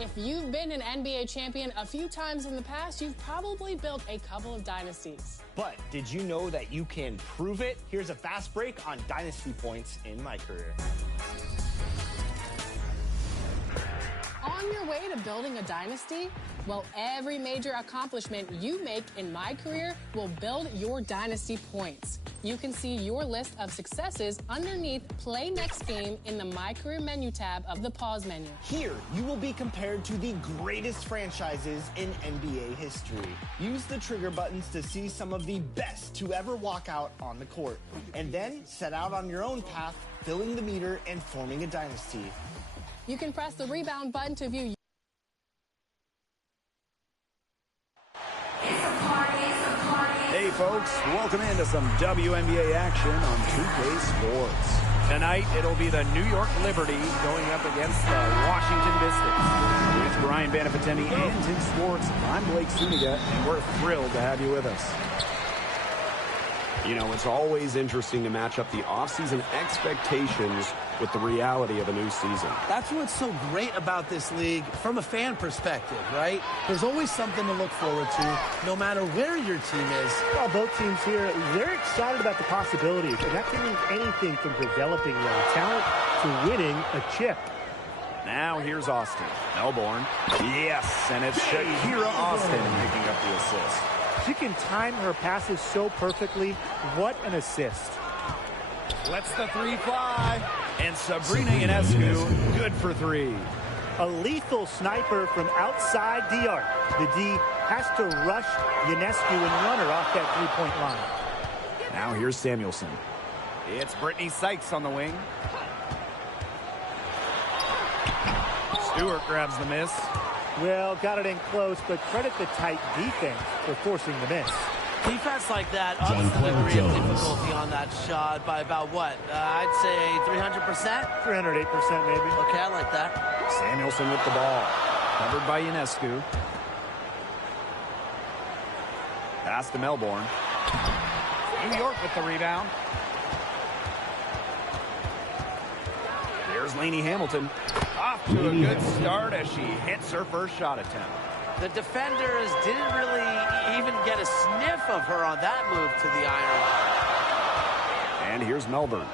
If you've been an NBA champion a few times in the past, you've probably built a couple of dynasties. But did you know that you can prove it? Here's a fast break on dynasty points in my career. On your way to building a dynasty? Well, every major accomplishment you make in my career will build your dynasty points. You can see your list of successes underneath Play Next Game in the My Career menu tab of the Pause menu. Here, you will be compared to the greatest franchises in NBA history. Use the trigger buttons to see some of the best to ever walk out on the court. And then set out on your own path, filling the meter and forming a dynasty. You can press the rebound button to view. Hey folks, welcome into some WNBA action on 2K Sports. Tonight, it'll be the New York Liberty going up against the Washington Mystics. With Brian Banafatendi and Tim Sports, I'm Blake Suniga, and we're thrilled to have you with us. You know, it's always interesting to match up the offseason expectations with the reality of a new season. That's what's so great about this league from a fan perspective, right? There's always something to look forward to, no matter where your team is. Well, both teams here, they're excited about the possibilities, and that can mean anything from developing young talent to winning a chip. Now here's Austin. Melbourne. Yes, and it's Shakira Austin picking up the assist. She can time her passes so perfectly. What an assist. Lets the three fly. And Sabrina Ionescu, good for three. A lethal sniper from outside the arc. The D has to rush Ionescu and run her off that three-point line. Now here's Samuelson. It's Brittany Sykes on the wing. Stewart grabs the miss. Well, got it in close, but credit the tight defense for forcing the miss. Defense like that ups the degree of difficulty on that shot by about what? I'd say 300%? 308% maybe. Okay, I like that. Samuelson with the ball. Covered by Ionescu. Pass to Melbourne. New York with the rebound. Here's Lainey Hamilton. Off to a good start as she hits her first shot attempt. The defenders didn't really even get a sniff of her on that move to the iron. And here's Melbourne.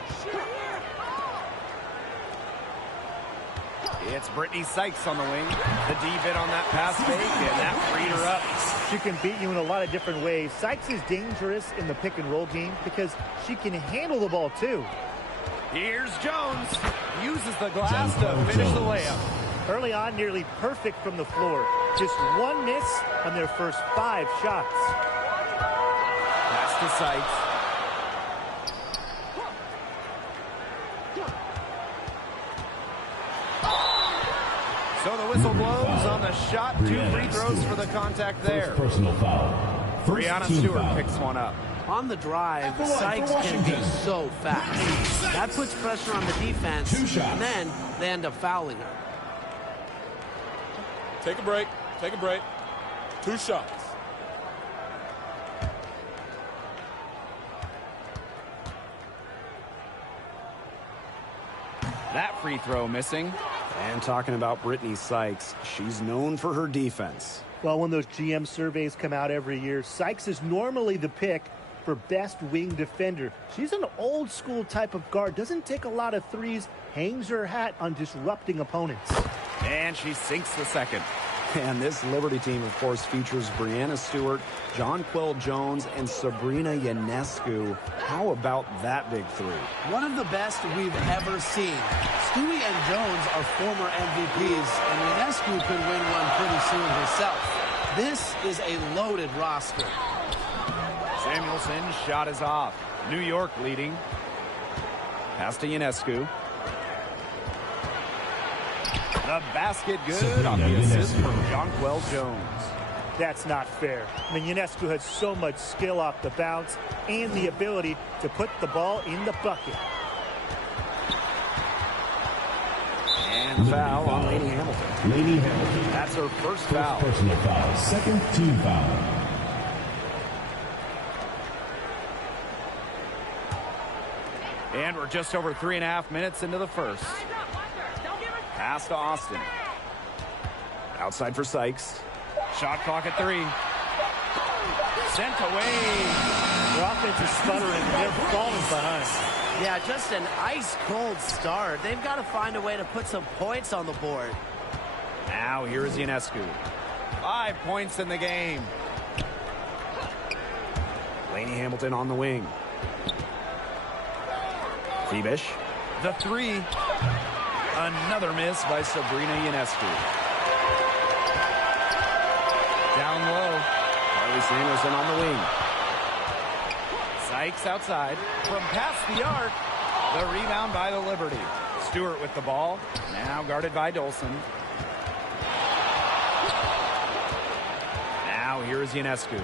It's Brittany Sykes on the wing. The D-bit on that pass fake, and that freed her up. She can beat you in a lot of different ways. Sykes is dangerous in the pick-and-roll game because she can handle the ball, too. Here's Jones. Uses the glass to finish the layup. Early on, nearly perfect from the floor. Just one miss on their first 5 shots. Pass to Sykes. So the whistle blows on the shot. 2 free throws for the contact there. Personal foul. Brianna Stewart picks one up. On the drive, Sykes can be so fast. That puts pressure on the defense, and then they end up fouling her. Take a break. Take a break. 2 shots. That free throw missing. And talking about Brittany Sykes, she's known for her defense. Well, when those GM surveys come out every year, Sykes is normally the pick for best wing defender. She's an old school type of guard, doesn't take a lot of threes, hangs her hat on disrupting opponents. And she sinks the second. And this Liberty team, of course, features Brianna Stewart, Jonquel Jones, and Sabrina Ionescu. How about that big three? One of the best we've ever seen. Stewie and Jones are former MVPs, and Ionescu could win one pretty soon herself. This is a loaded roster. Samuelson's shot is off. New York leading. Pass to Ionescu. The basket good on the assist from Jonquel Jones. That's not fair. I mean, Ionescu has so much skill off the bounce and the ability to put the ball in the bucket. And foul on Lainey Hamilton. Lainey Hamilton. That's her first foul. Personal foul. Second team foul. And we're just over 3.5 minutes into the first. Pass to Austin. Outside for Sykes. Shot clock at 3. Sent away. Their offense is sputtering. They're falling behind. Yeah, just an ice-cold start. They've got to find a way to put some points on the board. Now here is Ionescu. 5 points in the game. Laney Hamilton on the wing. Phoebish. The 3. Another miss by Sabrina Ionescu. Down low. Carly Samuelson on the wing. Sykes outside. From past the arc. The rebound by the Liberty. Stewart with the ball. Now guarded by Dolson. Now here is Ionescu.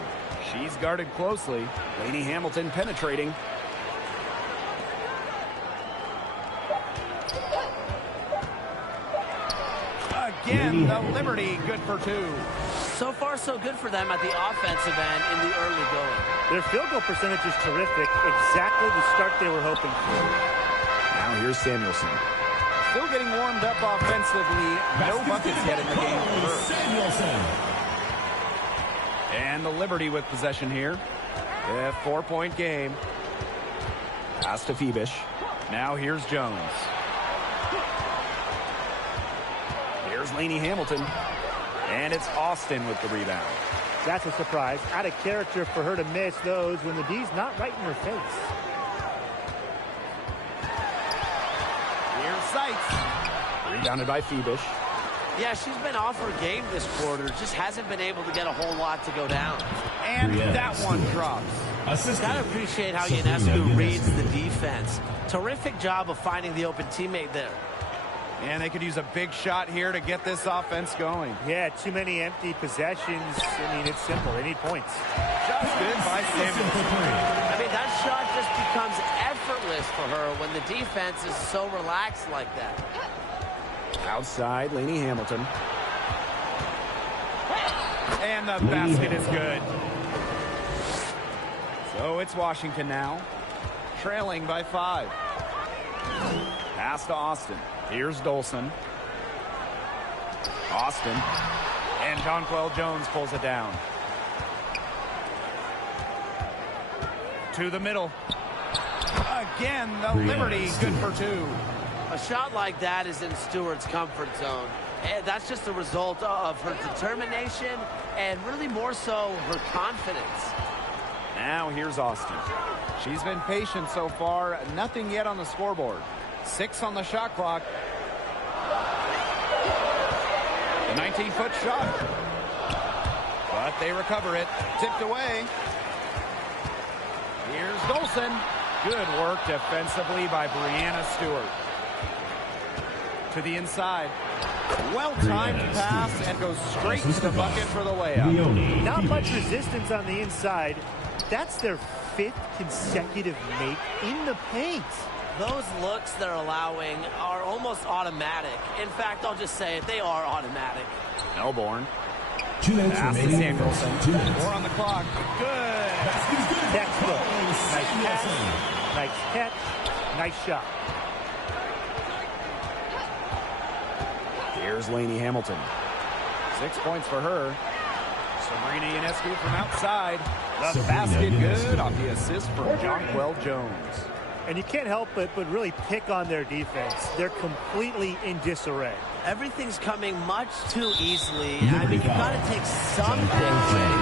She's guarded closely. Laney Hamilton penetrating. Again, the Liberty good for 2. So far, so good for them at the offensive end in the early going. Their field goal percentage is terrific. Exactly the start they were hoping for. Now here's Samuelson. Still getting warmed up offensively. No buckets yet in the game for her. Samuelson. And the Liberty with possession here. A 4-point game. Pass to Phoebish. Now here's Jones. Here's Laney Hamilton. And it's Austin with the rebound. That's a surprise. Out of character for her to miss those when the D's not right in her face. Here's Sykes. Rebounded by Phoebish. Yeah, she's been off her game this quarter. Just hasn't been able to get a whole lot to go down. And that one drops. Gotta appreciate how Ionescu reads the defense. Terrific job of finding the open teammate there. And they could use a big shot here to get this offense going. Yeah, too many empty possessions. I mean, it's simple. They need points. Just good by Samuelson. I mean, that shot just becomes effortless for her when the defense is so relaxed like that. Outside, Laney Hamilton. And the basket is good. So it's Washington now, trailing by 5. Pass to Austin. Here's Dolson. Austin. And Jonquel Jones pulls it down. To the middle. Again, the Liberty good for 2. A shot like that is in Stewart's comfort zone. And that's just a result of her determination and really more so her confidence. Now here's Austin. She's been patient so far. Nothing yet on the scoreboard. 6 on the shot clock. The 19-foot shot. But they recover it. Tipped away. Here's Dolson. Good work defensively by Brianna Stewart. To the inside. Well-timed pass and goes straight to the bucket for the layup. Not much resistance on the inside. That's their 5th consecutive make in the paint. Those looks they're allowing are almost automatic. In fact, I'll just say it, they are automatic. Melbourne. 2 minutes Pass to remaining. Samuelson. 2 minutes. 4 on the clock. Good. Textbook. Nice pass, nice catch, nice shot. Here's Laney Hamilton. 6 points for her. Sabrina Ionescu from outside. The basket good off the assist from Jonquel Jones. And you can't help but really pick on their defense. They're completely in disarray. Everything's coming much too easily. I mean, you've got to take something away.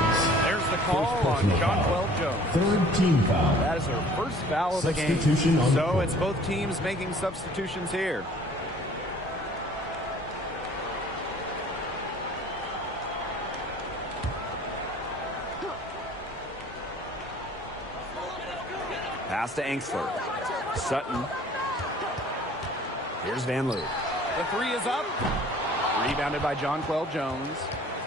There's the call on Jonquel Jones. 3rd team foul. That is her first foul of the game. Substitution on the So court. it's both teams making substitutions here. Pass to Angsler. Sutton. Here's Van Loo. The 3 is up. Rebounded by Jonquel Jones.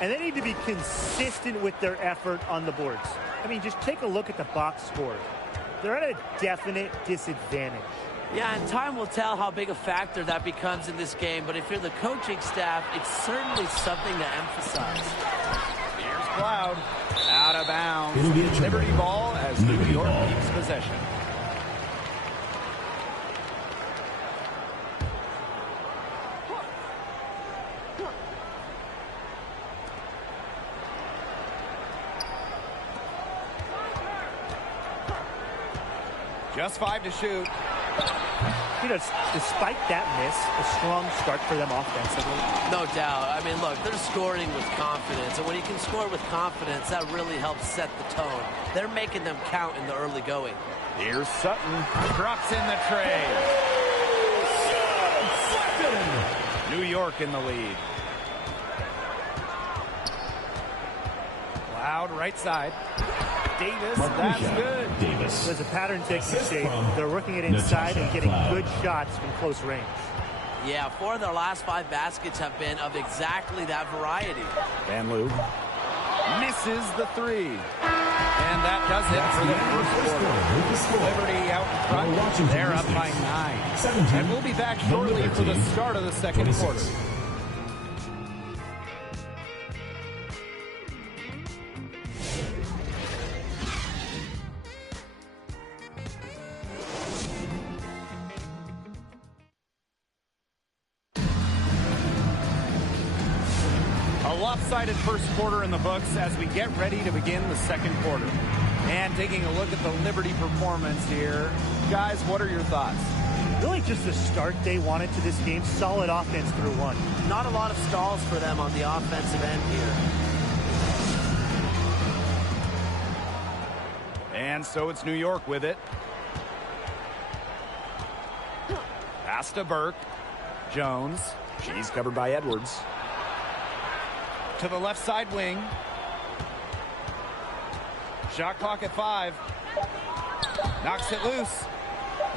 And they need to be consistent with their effort on the boards. I mean, just take a look at the box score. They're at a definite disadvantage. Yeah, and time will tell how big a factor that becomes in this game. But if you're the coaching staff, it's certainly something to emphasize. Here's Cloud. Out of bounds. It'll be a turnover. Liberty ball as Liberty New York ball. keeps possession. Just 5 to shoot. You know, despite that miss, a strong start for them offensively. No doubt. I mean, look, they're scoring with confidence. And when you can score with confidence, that really helps set the tone. They're making them count in the early going. Here's Sutton. Drops in the tray. New York in the lead. Cloud right side. Davis, that's good. Davis. There's a pattern taking shape. They're working it inside and getting good shots from close range. Yeah, 4 of their last 5 baskets have been of exactly that variety. Van Loo misses the 3. And that does it for the first quarter. Liberty out in front. They're up by 9. And we'll be back shortly for the start of the second quarter. Lopsided first quarter in the books as we get ready to begin the second quarter. And taking a look at the Liberty performance here. Guys, what are your thoughts? Really just the start they wanted to this game. Solid offense through 1. Not a lot of stalls for them on the offensive end here. And so it's New York with it. Pass to Burke. Jones. She's covered by Edwards. To the left side wing. Shot clock at 5. Knocks it loose.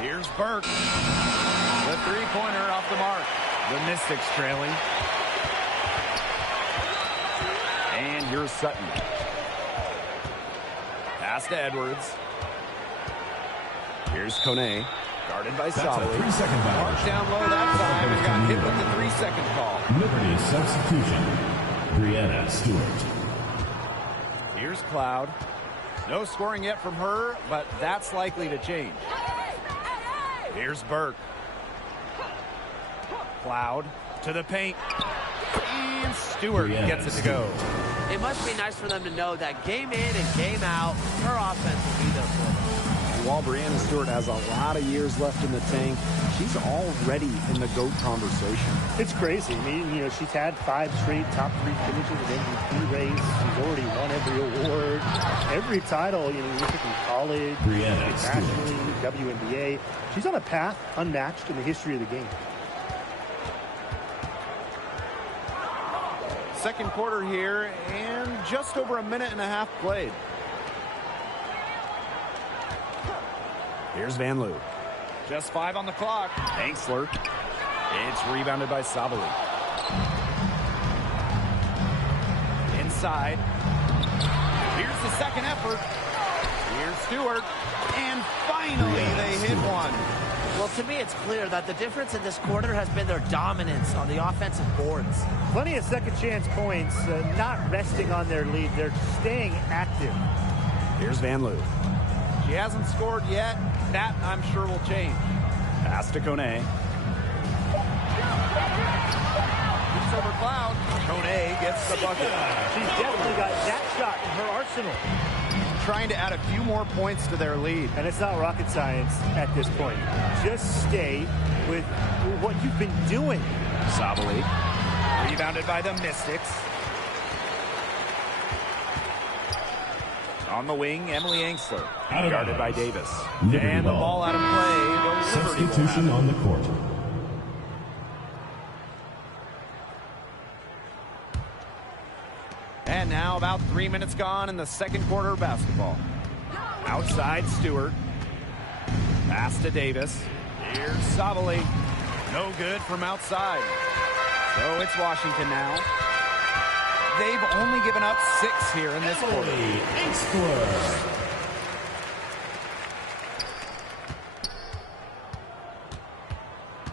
Here's Burke. The three-pointer off the mark. The Mystics trailing. And here's Sutton. Pass to Edwards. Here's Kone. Guarded by Solid. 3-second Mark violation. down low that time and got hit with the 3-second call. Liberty substitution. Brianna Stewart. Here's Cloud. No scoring yet from her, but that's likely to change. Here's Burke. Cloud to the paint. And Stewart gets it to go. It must be nice for them to know that game in and game out, her offense will be there for them. While Brianna Stewart has a lot of years left in the tank, she's already in the GOAT conversation. It's crazy. I mean, you know, she's had 5 straight top 3 finishes with MVP race. She's already won every award, every title. You know, you look at from college, nationally, WNBA. She's on a path unmatched in the history of the game. Second quarter here, and just over a minute and a half played. Here's Van Loo. Just 5 on the clock. Angsler. It's rebounded by Sabali. Inside. Here's the second effort. Here's Stewart. And finally they hit one. Well, to me, it's clear that the difference in this quarter has been their dominance on the offensive boards. Plenty of second chance points, not resting on their lead. They're staying active. Here's Van Loo. She hasn't scored yet. That, I'm sure, will change. Pass to Kone. It's over Cloud. Kone gets the bucket. She's definitely got that shot in her arsenal. Trying to add a few more points to their lead. And it's not rocket science at this point. Just stay with what you've been doing. Sabali. Rebounded by the Mystics. On the wing, Emily Angsler. Guarded by Davis. Liberty And the ball out of play. Substitution on the court. And now about 3 minutes gone in the second quarter of basketball. Outside Stewart. Pass to Davis. Here's Sabali. No good from outside. So it's Washington now. They've only given up 6 here in this quarter.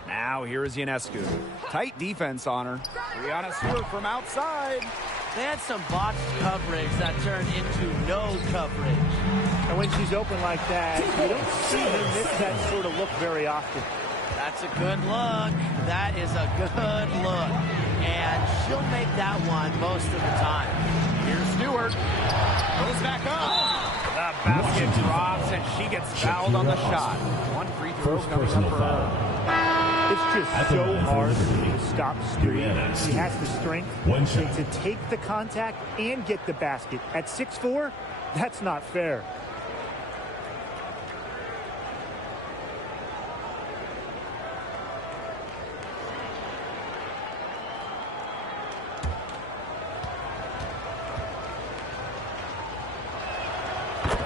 Now here is Ionescu. Tight defense on her. Brianna Stewart from outside. They had some botched coverage that turned into no coverage. And when she's open like that, you don't see her miss that sort of look very often. That's a good look. That is a good look. And she'll make that one most of the time. Here's Stewart. Goes back up. The basket drops, and she gets fouled on the shot. One free throw coming up for her. It's just so hard to stop Stewie. He has the strength to take the contact and get the basket. At 6'4", that's not fair.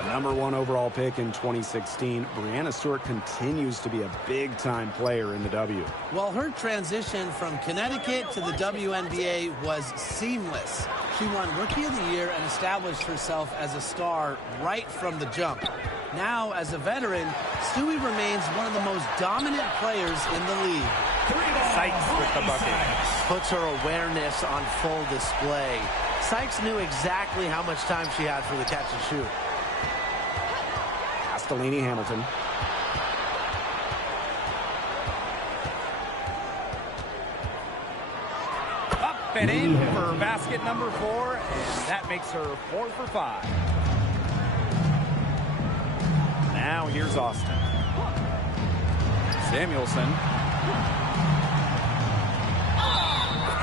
Number 1 overall pick in 2016, Breanna Stewart continues to be a big-time player in the W. Well, her transition from Connecticut to the WNBA was seamless. She won Rookie of the Year and established herself as a star right from the jump. Now, as a veteran, Stewie remains one of the most dominant players in the league. Sykes with the bucket. Puts her awareness on full display. Sykes knew exactly how much time she had for the catch and shoot. Delaney Hamilton. Up and in for basket number 4, and that makes her 4 for 5. Now here's Austin. Samuelson.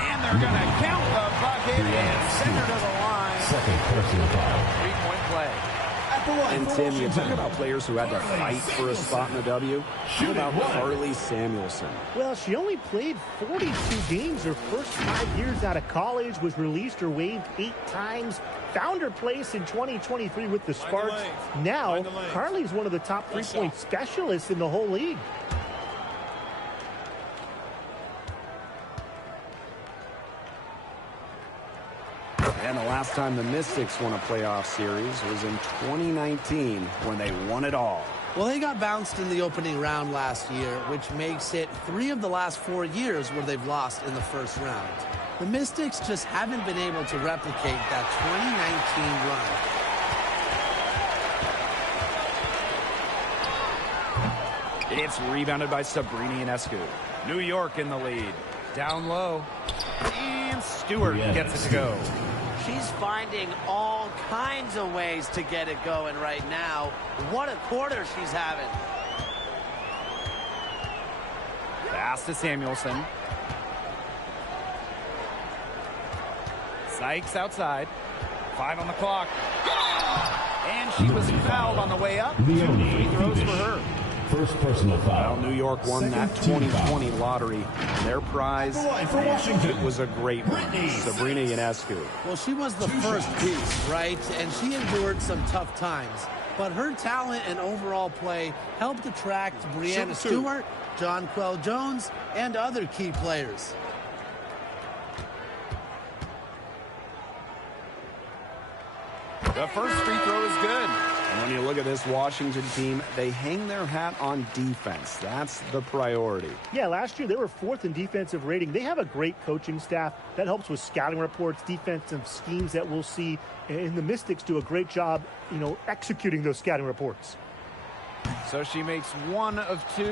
And they're going to count the bucket and send her to the line. Second personal foul. 3-point play. And Tim, you talk about players who had to fight for a spot in the W. How about Carly Samuelson? Well, she only played 42 games her first 5 years out of college, was released or waived 8 times, found her place in 2023 with the Sparks. Now, Carly's one of the top 3-point specialists in the whole league. And the last time the Mystics won a playoff series was in 2019 when they won it all. Well, they got bounced in the opening round last year, which makes it 3 of the last 4 years where they've lost in the first round. The Mystics just haven't been able to replicate that 2019 run. It's rebounded by Sabrina Ionescu. New York in the lead. Down low. And Stewart gets it to go. She's finding all kinds of ways to get it going right now. What a quarter she's having. Pass to Samuelson. Sykes outside. 5 on the clock. And she was fouled on the way up. 2 free throws for her. First personal foul. Well, New York won that 2020 lottery. Their prize, it was a great one. Sabrina Ionescu. Well, she was the first piece, right? And she endured some tough times. But her talent and overall play helped attract Breanna Stewart, Jonquel Jones, and other key players. The first free throw is good. And when you look at this Washington team, they hang their hat on defense. That's the priority. Yeah, last year they were 4th in defensive rating. They have a great coaching staff that helps with scouting reports, defensive schemes that we'll see. And the Mystics do a great job, executing those scouting reports. So she makes 1 of 2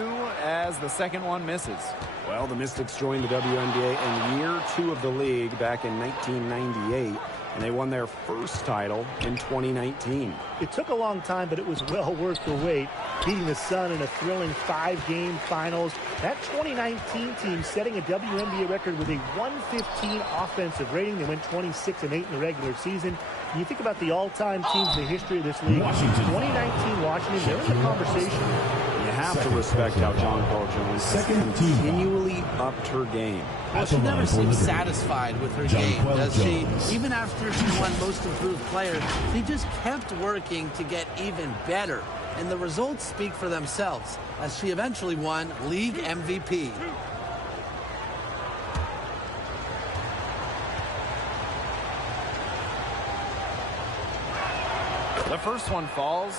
as the second one misses. Well, the Mystics joined the WNBA in year 2 of the league back in 1998. And they won their first title in 2019. It took a long time, but it was well worth the wait, beating the Sun in a thrilling 5-game finals. That 2019 team setting a WNBA record with a 115 offensive rating. They went 26-8 in the regular season. When you think about the all-time teams in the history of this league, 2019 Washington, they're in the conversation. You have to respect how Jonquel Jones continually upped her game. Well, she never seems satisfied with her game, does she? Even after she won Most Improved Player, she just kept working to get even better. And the results speak for themselves, as she eventually won League MVP. The first one falls.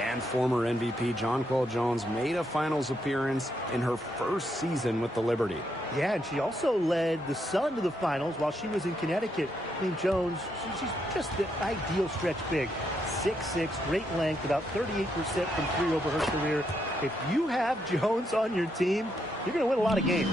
And former MVP Jonquel Jones made a finals appearance in her first season with the Liberty. Yeah, and she also led the Sun to the finals while she was in Connecticut. I mean, Jones, she's just the ideal stretch big. 6'6", great length, about 38% from 3 over her career. If you have Jones on your team, you're going to win a lot of games.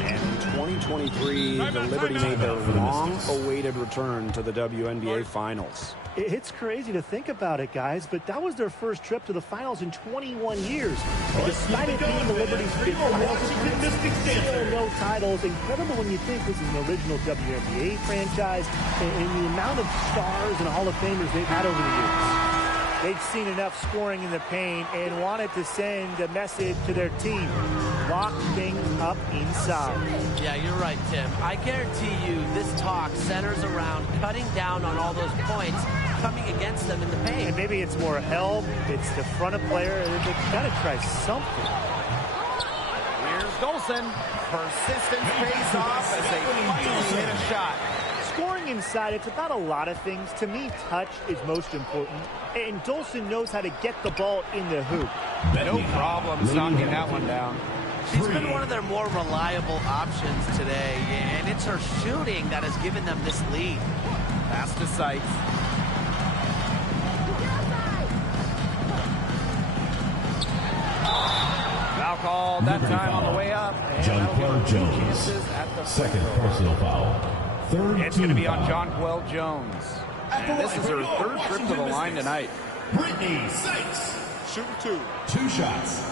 And in 2023, the Liberty made their long-awaited return to the WNBA Finals. It's crazy to think about it, guys, but that was their first trip to the finals in 21 years. And despite it being the Liberty's fifth still no titles. Incredible when you think this is an original WNBA franchise and the amount of stars and Hall of Famers they've had over the years. They'd seen enough scoring in the paint and wanted to send a message to their team. Lock things up inside. Yeah, you're right, Tim. I guarantee you this talk centers around cutting down on all those points coming against them in the paint. And maybe it's more help. It's the front of player. They've got to try something. Here's Dolson. Persistence pays off as they finally hit a shot. Scoring inside, it's about a lot of things. To me, touch is most important. And Dolson knows how to get the ball in the hoop. No problem knocking that one down. She's been one of their more reliable options today, and it's her shooting that has given them this lead. Pass to Sykes. Foul call that time on the way up. Jonquel Jones. Second personal foul. Third. It's going to be on Jonquel Jones. And this is her third trip to the line tonight. Brittany Sykes. Shooting two. 2 shots.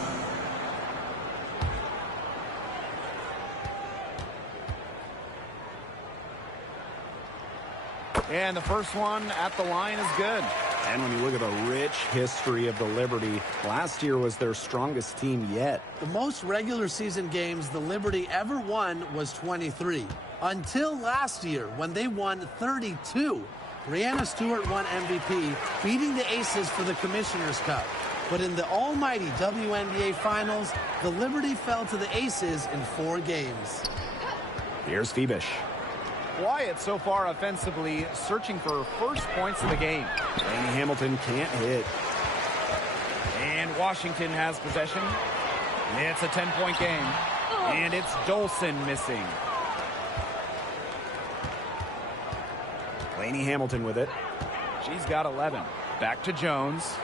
And the first one at the line is good. And when you look at the rich history of the Liberty, last year was their strongest team yet. The most regular season games the Liberty ever won was 23. Until last year, when they won 32. Brianna Stewart won MVP, beating the Aces for the Commissioner's Cup. But in the almighty WNBA Finals, the Liberty fell to the Aces in 4 games. Here's Phoebish. Wyatt so far offensively searching for first points of the game. Laney Hamilton can't hit. And Washington has possession. It's a 10-point game. And it's Dolson missing. Laney Hamilton with it. She's got 11. Back to Jones.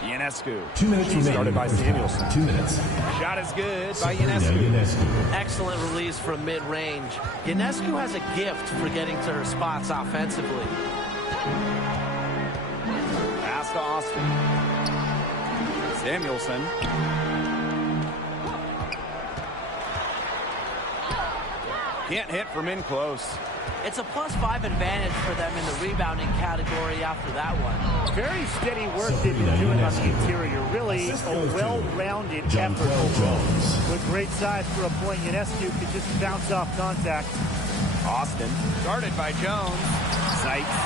Ionescu. 2 minutes remaining. Started by Samuelson. 2 minutes. Shot is good by Ionescu. Excellent release from mid-range. Ionescu has a gift for getting to her spots offensively. Pass to Austin. Samuelson. Can't hit from in close. It's a +5 advantage for them in the rebounding category after that one. Very steady work they've been doing on the interior. Really a well-rounded effort overall. With great size for a point, Ionescu could just bounce off contact. Austin, guarded by Jones. Sykes.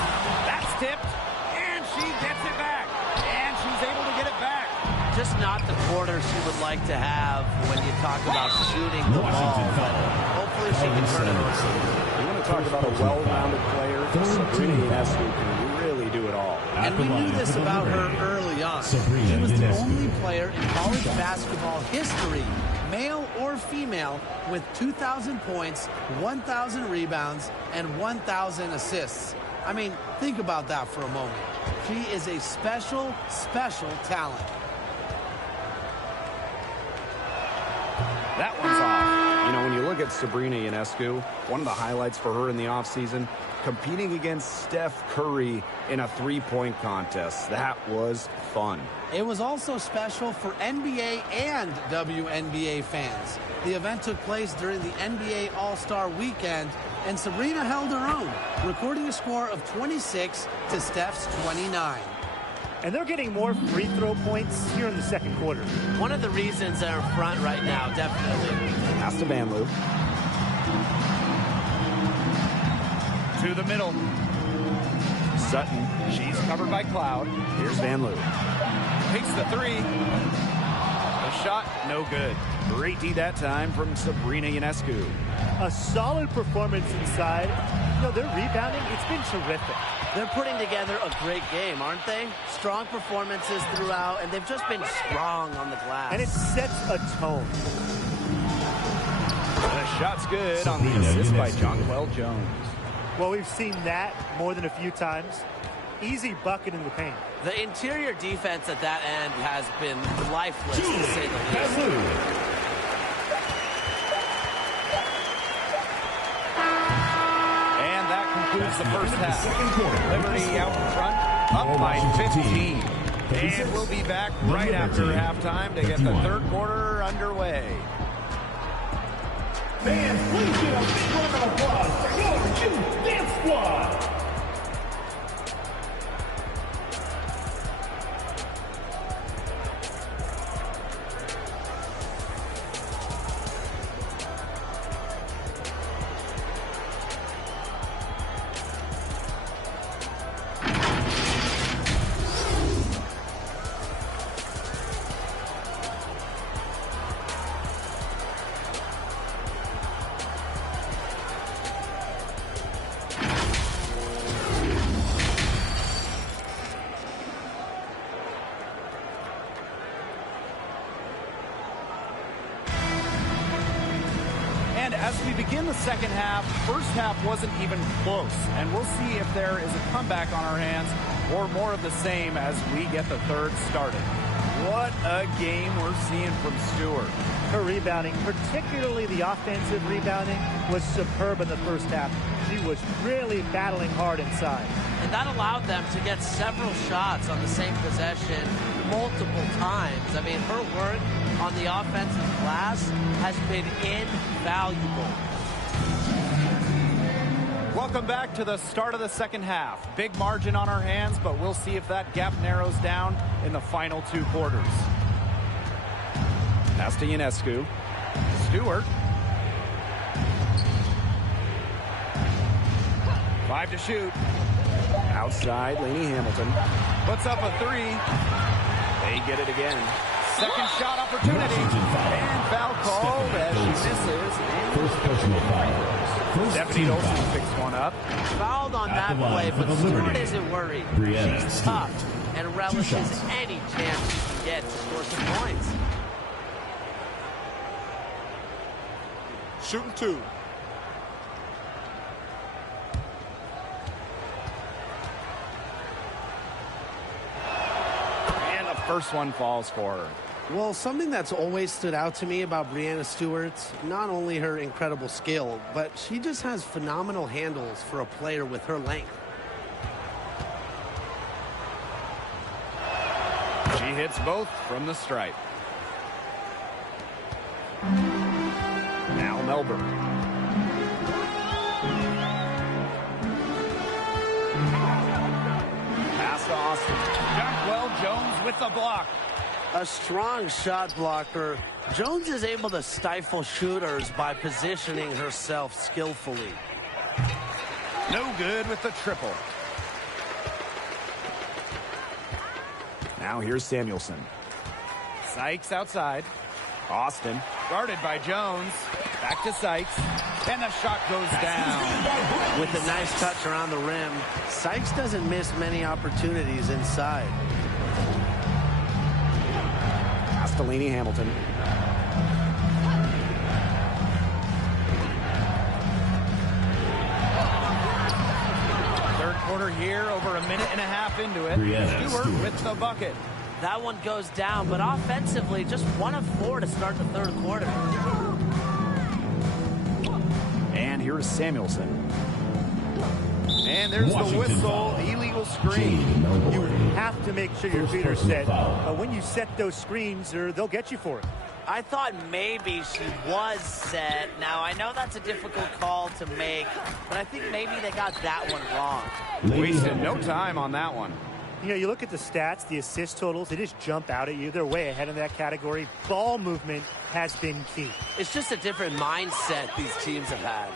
That's tipped, and she gets it back. And she's able to get it back. Just not the quarter she would like to have when you talk about shooting the ball. But hopefully she can turn it around. You want to talk about a well-rounded player? Sabrina Ionescu can really do it all. And we knew this about her early on. She was the only player in college basketball history, male or female, with 2,000 points, 1,000 rebounds, and 1,000 assists. I mean, think about that for a moment. She is a special, special talent. That one's off. You know, when you look at Sabrina Ionescu, one of the highlights for her in the offseason, competing against Steph Curry in a three-point contest. That was fun. It was also special for NBA and WNBA fans. The event took place during the NBA All-Star Weekend, and Sabrina held her own, recording a score of 26 to Steph's 29. And they're getting more free throw points here in the second quarter. One of the reasons they're in front right now, definitely. Pass to Vanloo. To the middle. Sutton. She's covered by Cloud. Here's Vanloo. Takes the three. The shot, no good. Great D that time from Sabrina Ionescu. A solid performance inside. You know, their rebounding, it's been terrific. They're putting together a great game, aren't they? Strong performances throughout, and they've just been strong on the glass. And it sets a tone. The shot's good on the assist by Jonquel Jones. Well, we've seen that more than a few times. Easy bucket in the paint. The interior defense at that end has been lifeless, to say the least. concludes the first half. Second quarter. Liberty out in front, up by 15. And we'll be back right after halftime to get the third quarter underway. Fans, please give a big round of applause for your Q Dance Squad. As we begin the second half, first half wasn't even close, and we'll see if there is a comeback on our hands or more of the same as we get the third started. What a game we're seeing from Stewart. Her rebounding, particularly the offensive rebounding, was superb in the first half. She was really battling hard inside. And that allowed them to get several shots on the same possession multiple times. I mean, her work on the offensive glass has been invaluable. Welcome back to the start of the second half. Big margin on our hands, but we'll see if that gap narrows down in the final two quarters. Pass to Ionescu. Stewart. 5 to shoot. Outside, Lainey Hamilton. Puts up a three. They get it again. Second shot opportunity. And foul called as she misses. First personal foul. Stephanie Olsen picks one up. Fouled on that play, but Stewart isn't worried. She's tough and relishes any chance she can get to score some points. Shooting two. And the first one falls for her. Well, something that's always stood out to me about Breanna Stewart, not only her incredible skill, but she just has phenomenal handles for a player with her length. She hits both from the stripe. Now Melbourne. Pass to Austin. Jackwell Jones with the block. A strong shot blocker. Jones is able to stifle shooters by positioning herself skillfully. No good with the triple. Now here's Samuelson. Sykes outside. Austin guarded by Jones. Back to Sykes. And the shot goes down. With a nice touch around the rim, Sykes doesn't miss many opportunities inside. To Lainey Hamilton. Third quarter here, over a minute and a half into it. Stewart with the bucket. That one goes down, but offensively, just 1 of 4 to start the third quarter. And here's Samuelson. And there's the whistle, illegal screen. You have to make sure your feet are set. When you set those screens, they'll get you for it. I thought maybe she was set. Now, I know that's a difficult call to make, but I think maybe they got that one wrong. Wasted no time on that one. You know, you look at the stats, the assist totals, they just jump out at you. They're way ahead in that category. Ball movement has been key. It's just a different mindset these teams have had.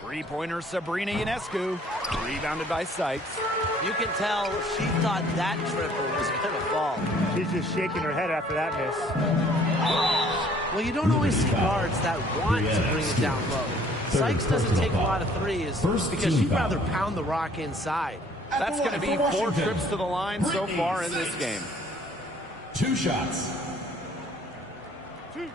Three-pointer Sabrina Ionescu. Rebounded by Sykes. You can tell she thought that triple was going to fall. She's just shaking her head after that miss. Well, you don't always see guards that want to bring it down low. Sykes doesn't take a lot of threes because she'd rather pound the rock inside. That's going to be 4 trips to the line so far in this game. 2 shots. Two.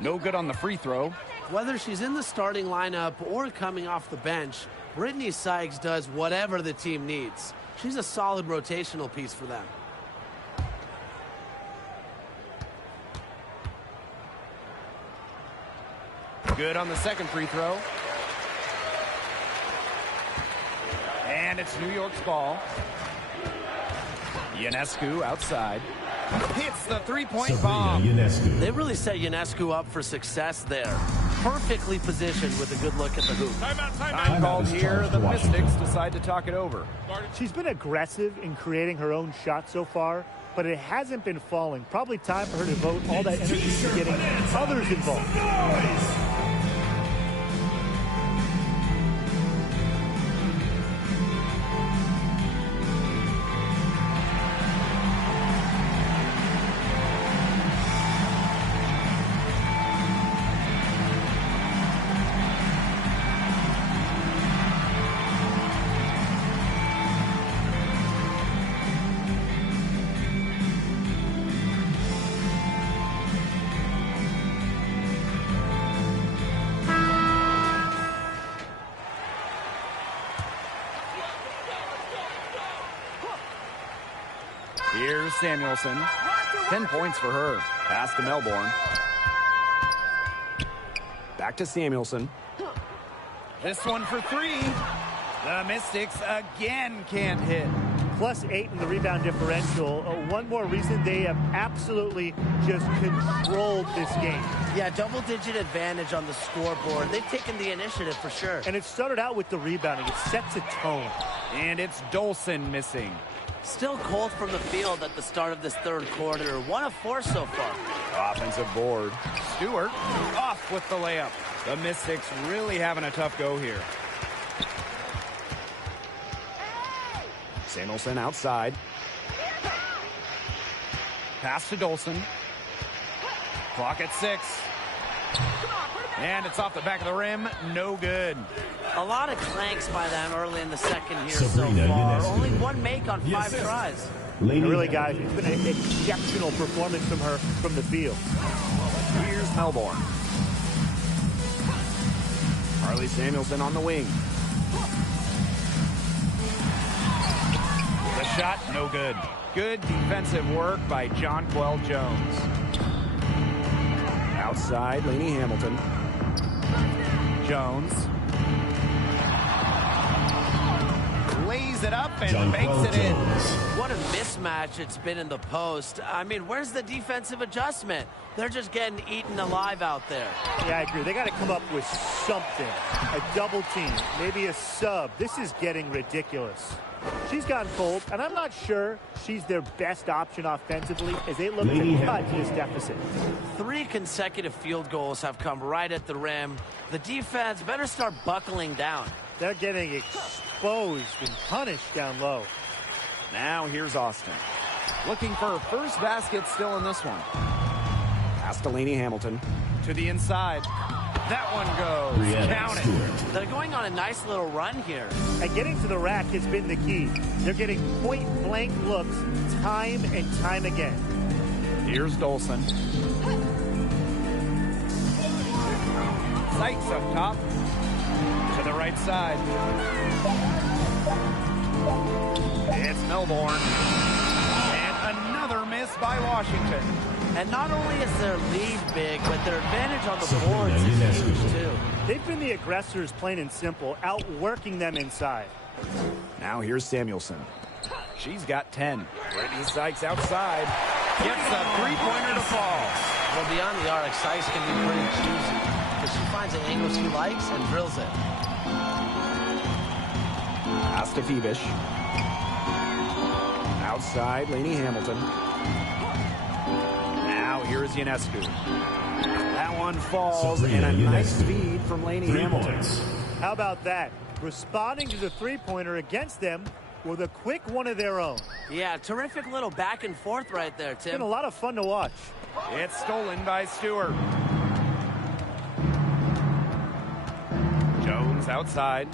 No good on the free throw. Whether she's in the starting lineup or coming off the bench, Brittany Sykes does whatever the team needs. She's a solid rotational piece for them. good on the second free throw. And it's New York's ball. Ionescu outside. Hits the three-point bomb. They really set Ionescu up for success there. Perfectly positioned with a good look at the hoop. Time called here. The Mystics decide to talk it over. She's been aggressive in creating her own shot so far, but it hasn't been falling. Probably time for her to devote all that energy to getting others involved. Here's Samuelson. 10 points for her. Pass to Melbourne. Back to Samuelson. This one for three. The Mystics again can't hit. +8 in the rebound differential. One more reason they have absolutely just controlled this game. Yeah, double-digit advantage on the scoreboard. They've taken the initiative for sure. And it started out with the rebounding. It sets a tone. And it's Dolson missing. Still cold from the field at the start of this third quarter. 1 of 4 so far. Offensive board. Stewart off with the layup. The Mystics really having a tough go here. Samuelson outside. Pass to Dolson. Clock at 6. And it's off the back of the rim. No good. A lot of clanks by them early in the second here so far. Only one make on 5 tries. Really, guys, it's been an exceptional performance from her from the field. Here's Melbourne. Harley Samuelson on the wing. The shot, no good. Good defensive work by Jonquel Jones. Outside, Lainey Hamilton. Jones. Lays it up and banks it in. What a mismatch it's been in the post. I mean, where's the defensive adjustment? They're just getting eaten alive out there. Yeah, I agree. They got to come up with something. A double team, maybe a sub. This is getting ridiculous. She's gotten cold, and I'm not sure she's their best option offensively as they look to cut this deficit. 3 consecutive field goals have come right at the rim. The defense better start buckling down. They're getting exposed and punished down low. Now here's Austin. Looking for her first basket still in this one. Pass to Lainey Hamilton. To the inside. That one goes. Count it. They're going on a nice little run here. And getting to the rack has been the key. They're getting point-blank looks time and time again. Here's Dolson. Sykes up top. To the right side. It's Melbourne. And another miss by Washington. And not only is their lead big, but their advantage on the boards is huge, too. They've been the aggressors, plain and simple, outworking them inside. Now here's Samuelson. She's got 10. Brittany Sykes outside. Gets a three-pointer to fall. Well, beyond the arc, Sykes can be pretty choosy because she finds an angle she likes and drills it. Pass to Phoebish. Outside, Lainey Hamilton. Now here's Ionescu. That one falls, and a nice feed from Lainey Hamilton. How about that? Responding to the three-pointer against them with a quick one of their own. Yeah, terrific little back and forth right there, Tim. Been a lot of fun to watch. It's stolen by Stewart. Jones outside.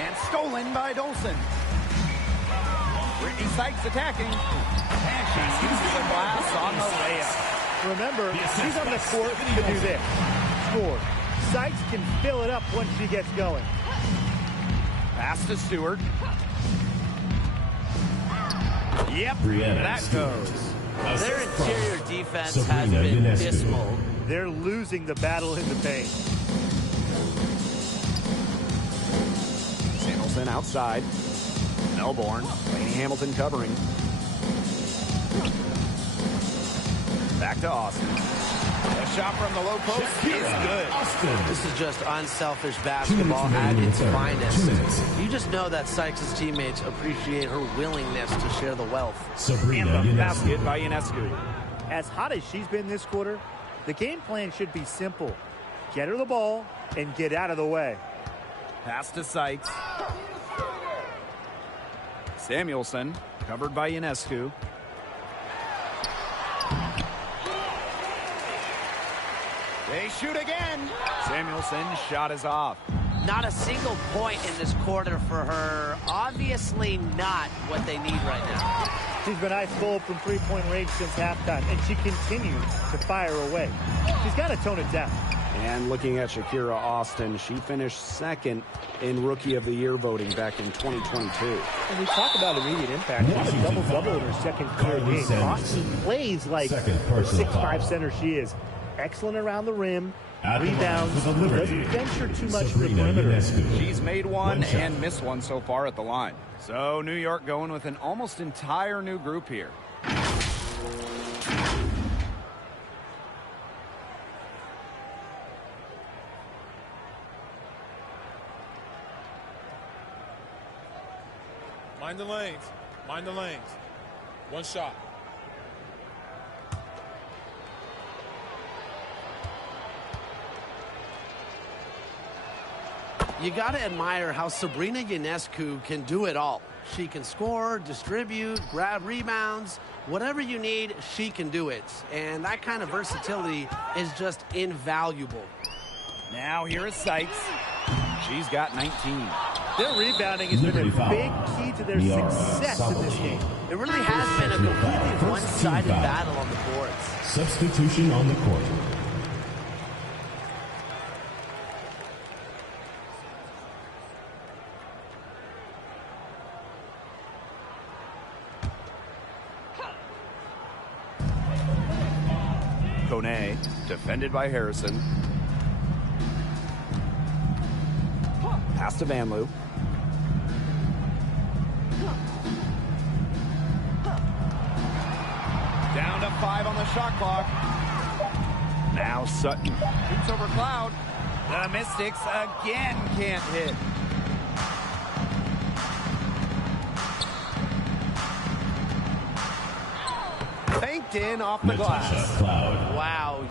And stolen by Dolson. Brittany Sykes attacking. And she uses the glass on the layup. Remember, she's on the court to do this. Score. Sykes can fill it up once she gets going. Pass to Stewart. Yep, Brianna that Stu. goes. Their interior defense has Sabrina been Ionescu. dismal. They're losing the battle in the paint. Samuelson outside. Melbourne. Laney Hamilton covering. Back to Austin. A shot from the low post is good. Austin. This is just unselfish 2 basketball minutes at remaining its in the third. finest. 2 minutes. You just know that Sykes' teammates appreciate her willingness to share the wealth. Sabrina And the Ionescu. basket by Ionescu. As hot as she's been this quarter, the game plan should be simple. Get her the ball and get out of the way. Pass to Sykes. Samuelson, covered by Ionescu. They shoot again. Samuelson's shot is off. Not a single point in this quarter for her. Obviously not what they need right now. She's been ice cold from three-point range since halftime, and she continues to fire away. She's got to tone it down. And looking at Shakira Austin, she finished second in Rookie of the Year voting back in 2022. And we talk about immediate impact. She's a Washington double-double in foul. her second career Carly game. Sanders. Austin plays like Second the personal 6'5" foul. center she is. Excellent around the rim, At the line rebounds, for the Liberty. doesn't venture too much to the Sabrina perimeter. Ionescu. She's made one shot. and missed one so far at the line. So New York going with an almost entire new group here. Mind the lanes. Mind the lanes. One shot. You got to admire how Sabrina Ionescu can do it all. She can score, distribute, grab rebounds. Whatever you need, she can do it. And that kind of versatility is just invaluable. Now here is Sykes. She's got 19. Their rebounding has been Liberty a foul. big key to their Niara success in this Sabali. game. It really has been a completely First team one-sided foul. battle on the boards. Substitution on the court. Kone, defended by Harrison. Pass to Vanloo. Down to 5 on the shot clock. Now Sutton. Shoots over Cloud. The Mystics again can't hit. Banked in off the glass. Natasha Cloud. Wow,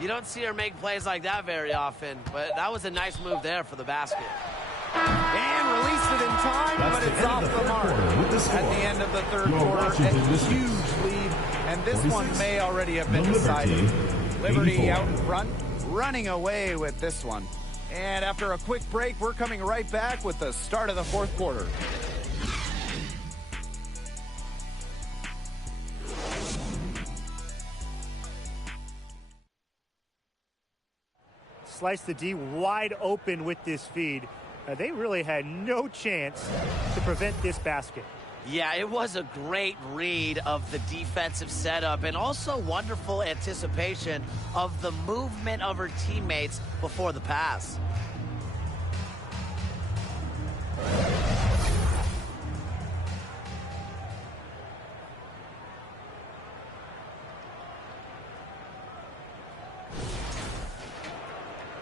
you don't see her make plays like that very often, but that was a nice move there for the basket. And released it in time, That's but the it's end off of the the third mark. quarter with the score. At the end of the third Your quarter, Washington a Mystics. huge lead, and this 46. one may already have been The decided. Liberty, Liberty 84. out in front, running away with this one. And after a quick break, we're coming right back with the start of the fourth quarter. Slice the D wide open with this feed. They really had no chance to prevent this basket. Yeah, it was a great read of the defensive setup and also wonderful anticipation of the movement of her teammates before the pass.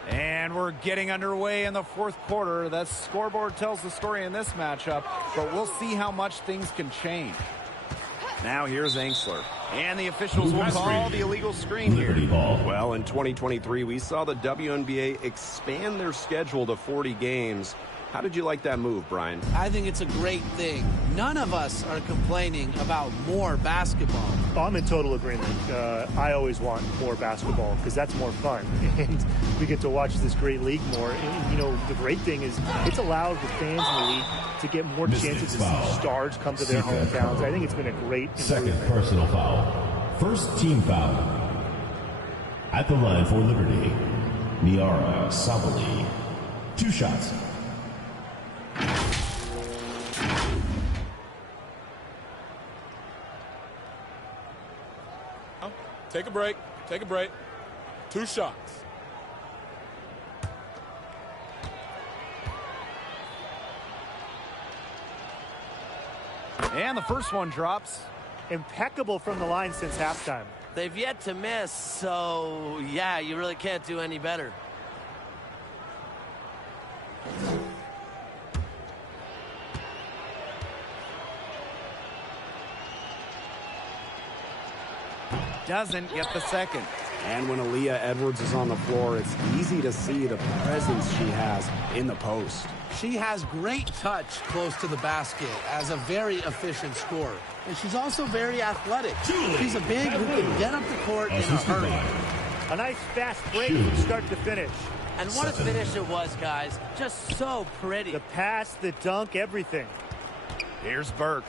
And we're getting underway in the fourth quarter. That scoreboard tells the story in this matchup, but we'll see how much things can change. Now here's Angsler. And the officials will call the illegal screen here. Liberty ball. Well, in 2023, we saw the WNBA expand their schedule to 40 games. How did you like that move, Brian? I think it's a great thing. None of us are complaining about more basketball. Oh, I'm in total agreement. I always want more basketball because that's more fun. And we get to watch this great league more. And, you know, the great thing is it's allowed the fans in the league to get more Mystics chances to foul. see stars come to their Second hometowns. foul. I think it's been a great Second improvement. personal foul. First team foul. At the line for Liberty, Niara Sabali. 2 shots. Take a break. Take a break. 2 shots. And the first one drops. Impeccable from the line since halftime. They've yet to miss, so yeah, you really can't do any better. Doesn't get the second. And when Aaliyah Edwards is on the floor, it's easy to see the presence she has in the post. She has great touch close to the basket as a very efficient scorer. And she's also very athletic. She's a big who can get up the court in a hurry. A nice fast break from start to finish. And what a finish it was, guys. Just so pretty. The pass, the dunk, everything. Here's Burke.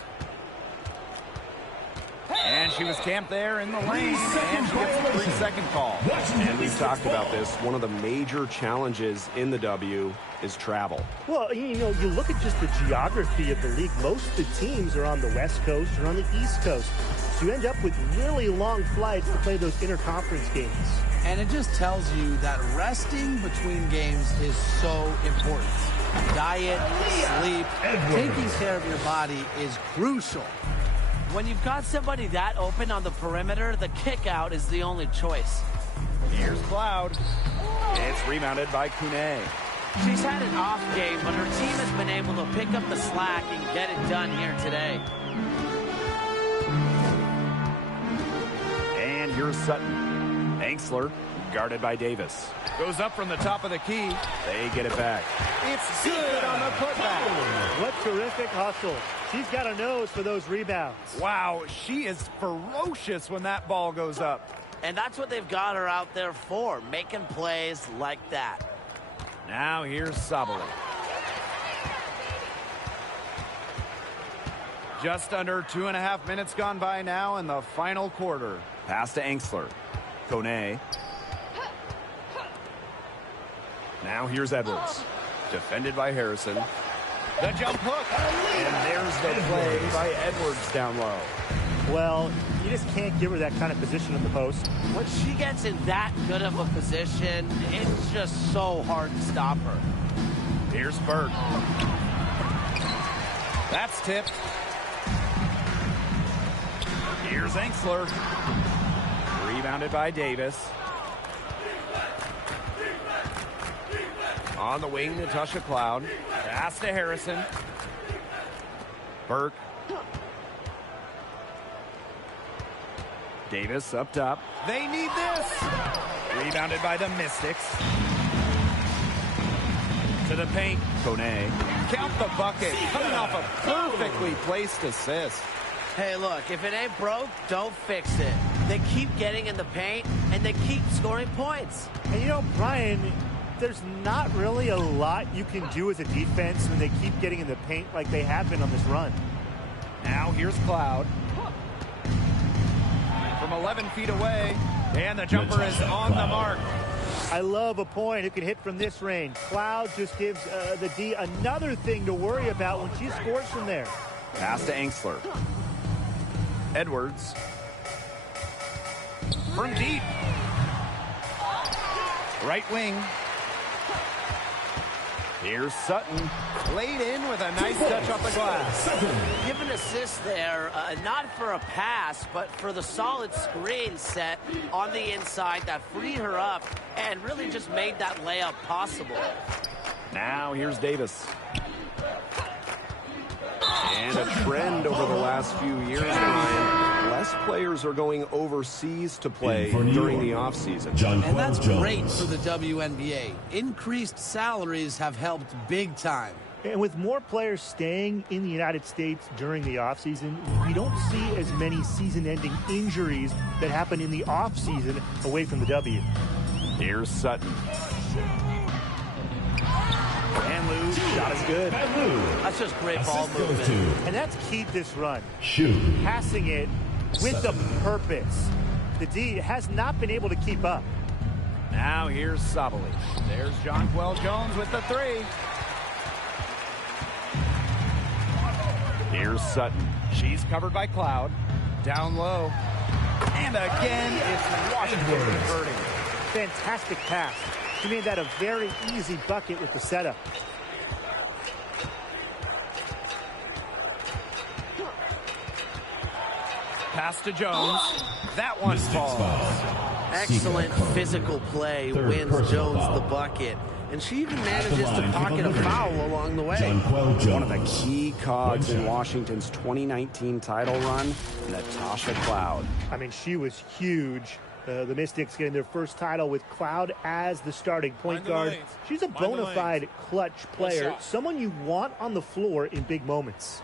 And she was camped there in the lane, and she gets a 3-second call. And we've talked about this. One of the major challenges in the W is travel. Well, you know, you look at just the geography of the league. Most of the teams are on the West Coast or on the East Coast. So you end up with really long flights to play those interconference games. And it just tells you that resting between games is so important. Diet, sleep, taking care of your body is crucial. When you've got somebody that open on the perimeter, the kick out is the only choice. Here's Cloud. It's rebounded by Kune. She's had an off game, but her team has been able to pick up the slack and get it done here today. And here's Sutton. Angsler, guarded by Davis. Goes up from the top of the key. They get it back. It's good on the putback. What terrific hustle. She's got a nose for those rebounds. Wow, she is ferocious when that ball goes up. And that's what they've got her out there for, making plays like that. Now here's Sabali. Just under 2.5 minutes gone by now in the final quarter. Pass to Angsler. Kone. Now here's Edwards. Defended by Harrison. The jump hook. And there's the play by Edwards down low. Well, you just can't give her that kind of position in the post. When she gets in that good of a position, it's just so hard to stop her. Here's Burke. That's tipped. Here's Angsler. Rebounded by Davis. On the wing, Natasha Cloud. Pass to Harrison. Burke. Davis up top. They need this. Rebounded by the Mystics. To the paint. Kone. Count the bucket. Coming off a perfectly placed assist. Hey, look, if it ain't broke, don't fix it. They keep getting in the paint, and they keep scoring points. And you know, Brian, there's not really a lot you can do as a defense when they keep getting in the paint like they have been on this run. Now here's Cloud. From 11 feet away, and the jumper is on the mark. I love a point who can hit from this range. Cloud just gives the D another thing to worry about when she scores from there. Pass to Angsler. Edwards. From deep. Right wing. Here's Sutton. Laid in with a nice touch off the glass. Give an assist there, not for a pass, but for the solid screen set on the inside that freed her up and really just made that layup possible. Now here's Davis. And a trend over the last few years, Ryan. Less players are going overseas to play during the offseason. And that's great for the WNBA. Increased salaries have helped big time. And with more players staying in the United States during the offseason, we don't see as many season-ending injuries that happen in the offseason away from the W. Here's Sutton. And Lou, shot is good. That's just great ball movement. And that's keyed this run. Shoot. Passing it with a purpose. The D has not been able to keep up. Now here's Sabali. There's Jonquel Jones with the three. Here's Sutton. She's covered by Cloud. Down low. And again, it's Washington converting. Fantastic pass. She made that a very easy bucket with the setup. Pass to Jones. That one falls. Excellent physical play wins Jones the bucket. And she even manages to pocket a foul along the way. One of the key cogs in Washington's 2019 title run, Natasha Cloud. I mean, she was huge. The Mystics getting their first title with Cloud as the starting point guard. She's a bona fide clutch player, someone you want on the floor in big moments.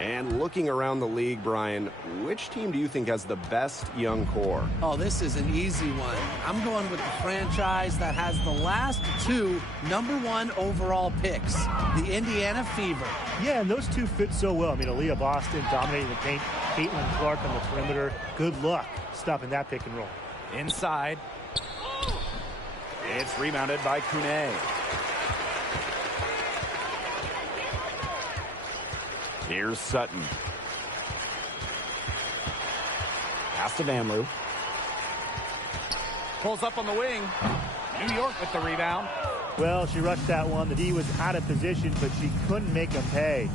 And looking around the league, Brian, which team do you think has the best young core? Oh, this is an easy one. I'm going with the franchise that has the last 2 #1 overall picks, the Indiana Fever. Yeah, and those two fit so well. I mean, Aaliyah Boston dominating the paint, Caitlin Clark on the perimeter. Good luck stopping that pick and roll. Inside. It's rebounded by Kune. Here's Sutton. Pass to Vanloo. Pulls up on the wing. New York with the rebound. Well, she rushed that one. The D was out of position, but she couldn't make them pay.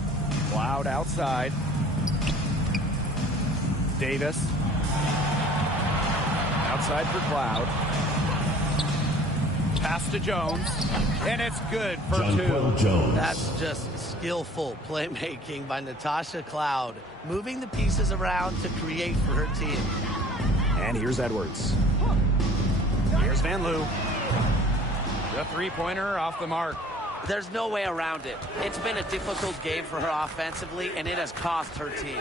Cloud outside. Davis. Outside for Cloud. Pass to Jones. And it's good for 2. That's just skillful playmaking by Natasha Cloud, moving the pieces around to create for her team. And here's Edwards. Here's Vanloo. The three-pointer off the mark. There's no way around it. It's been a difficult game for her offensively, and it has cost her team.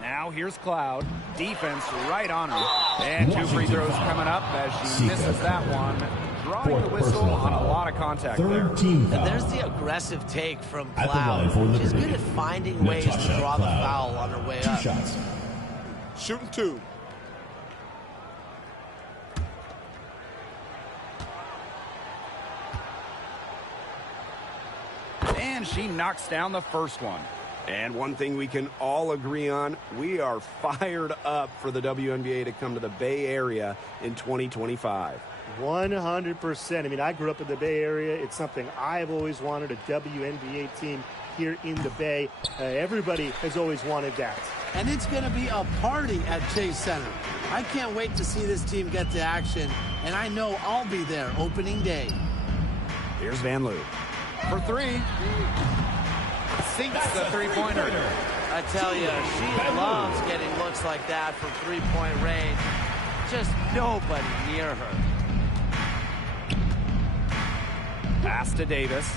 Now here's Cloud. Defense right on her. And 2 free throws coming up as she misses that one. Drawing the whistle on a lot of contact there. And there's the aggressive take from Cloud. She's good at finding ways to draw the foul on her way up. Shooting 2. And she knocks down the first one. And one thing we can all agree on, we are fired up for the WNBA to come to the Bay Area in 2025. 100%. I mean, I grew up in the Bay Area. It's something I've always wanted, a WNBA team here in the Bay. Everybody has always wanted that. And it's going to be a party at Chase Center. I can't wait to see this team get to action, and I know I'll be there opening day. Here's Vanloo. For 3. Sinks the three-pointer. I tell you, she loves getting looks like that from three-point range. Just nobody near her. Pass to Davis.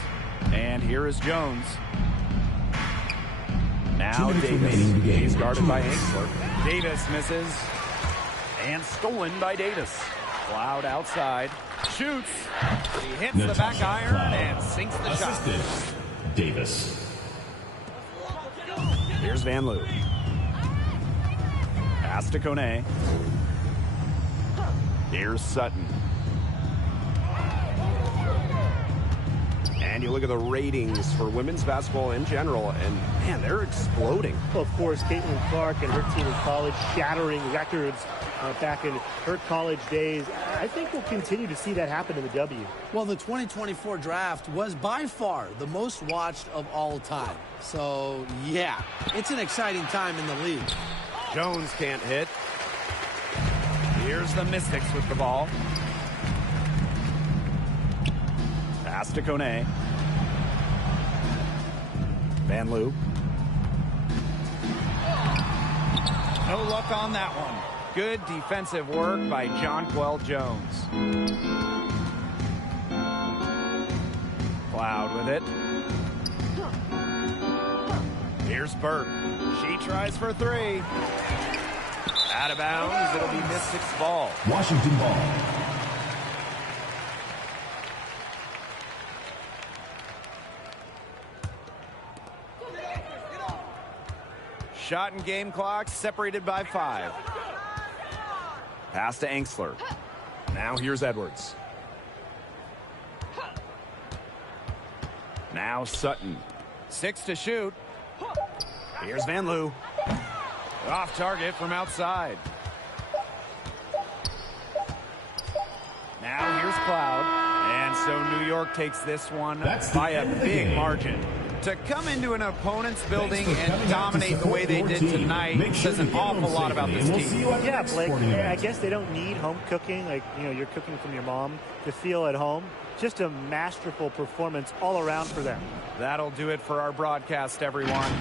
And here is Jones. Now Davis. He's guarded by Angsler. Davis misses. And stolen by Davis. Cloud outside. Shoots. He hits the back iron and sinks the shot. Davis. Here's Vanloo. Pass to Kone. Here's Sutton. And you look at the ratings for women's basketball in general, and man, they're exploding. Well, of course, Caitlin Clark and her team in college shattering records back in her college days. I think we'll continue to see that happen in the W. Well, the 2024 draft was by far the most watched of all time. So, yeah, it's an exciting time in the league. Jones can't hit. Here's the Mystics with the ball. Pass to Kone. Vanloo. No luck on that one. Good defensive work by Jonquel Jones. Cloud with it. Here's Burke. She tries for 3. Out of bounds. It'll be Mystics ball. Washington ball. Shot and game clock separated by 5. Pass to Angsler. Now here's Edwards. Now Sutton. 6 to shoot. Here's Van Loo. Off target from outside. Now here's Cloud. And so New York takes this one by a big margin. To come into an opponent's building and dominate the way they did tonight says an awful lot about this team. Yeah, Blake, I guess they don't need home cooking, like, you know, you're cooking from your mom, to feel at home. Just a masterful performance all around for them. That'll do it for our broadcast, everyone.